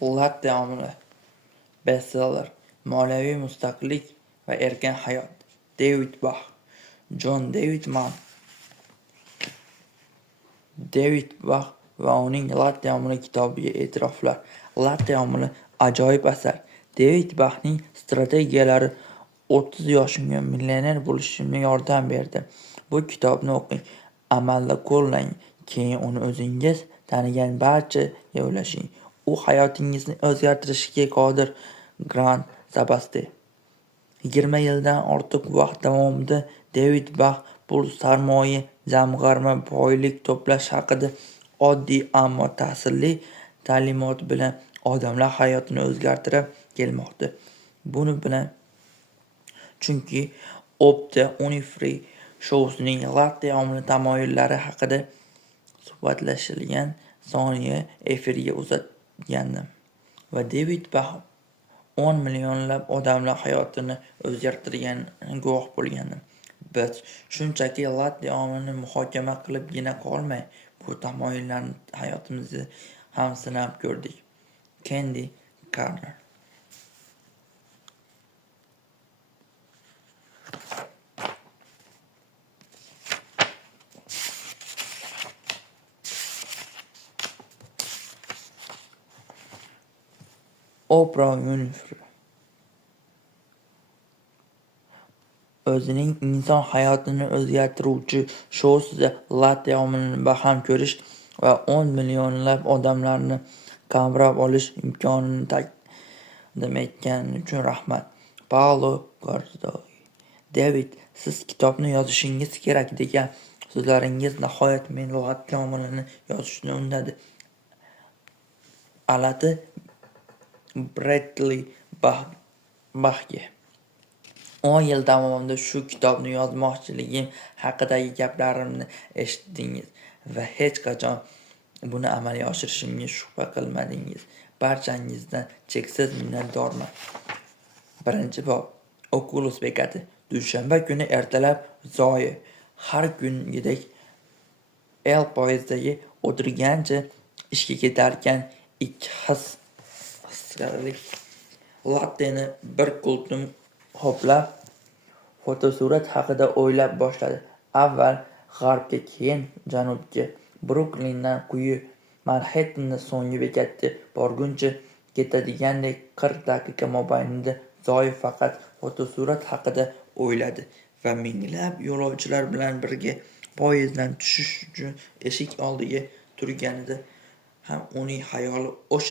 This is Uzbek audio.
Latte omili. Bestseller. Moliyaviy mustaqillik va erkin hayot. David Bach. John David Mann. David Bach va uning Latte omili kitobiga e'tiroflar. Latte omili ajoyib asar. David Bachning strategiyalari 30 yoshimga millioner bo'lishimga yordam berdi. Bu kitobni o'qing, amalda qo'llang, keyin uni o'zingiz tanigan barchaga ulashing. U hayotingizni o'zgartirishga qodir. Grant Sebastian. 20 yildan ortiq vaqt davomida David Bach pul, sarmoya, jamg'arma, boylik to'plash haqida oddiy ammo ta'sirli ta'limot bilan odamlar hayotini o'zgartirib kelmoqda. Buni bilan chunki Oprah Winfrey shousining Latte omili tamoyillari haqida suhbatlashilgan soniya efirga uzatgandim va David Bach 10 millionlab odamlar hayotini o'zgartirganiga guvoh bo'lgandim. Biz shunchaki Latte omilini muhokama qilibgina qolmay, bu tamoyillarni hayotimizda ham sinab ko'rdik. Candy Carter. Oprah Winfrey o'zining inson hayotini o'zgartiruvchi shousida Latte omilini baham ko'rish va 10 millionlab odamlarni qamrab olish imkonini taqdim etgani uchun rahmat. Paulo Coelho. David, siz kitobni yozishingiz kerak degan so'zlaringiz nihoyat meni Latte omilini yozishni undadi. Alati Bradley Bachga 10 yil davomida shu kitobni yozmoqchiligim haqidagi gaplarimni eshitdingiz va hech qachon buni amalga oshirishimga shubha qilmadingiz. Barchangizdan cheksiz minnatdorman. 1-bob. Oculus bekati. Dushanba kuni ertalab Zoya har kungidek L poyezdiga o'tirgancha ishga ketarkan ikki hissali latteni bir qultum hoplab fotosurat haqida o'ylab boshladi. Avval g'arbga, keyin janubga, Bruklindan quyi Manhattanni so'nggi bekatga borguncha ketadigandek 40 daqiqa mobaynida Zoya faqat fotosurat haqida o'yladi va minglab yo'lovchilar bilan birga poyezddan tushish uchun eshik oldida turganida ham uning xayoli o'sha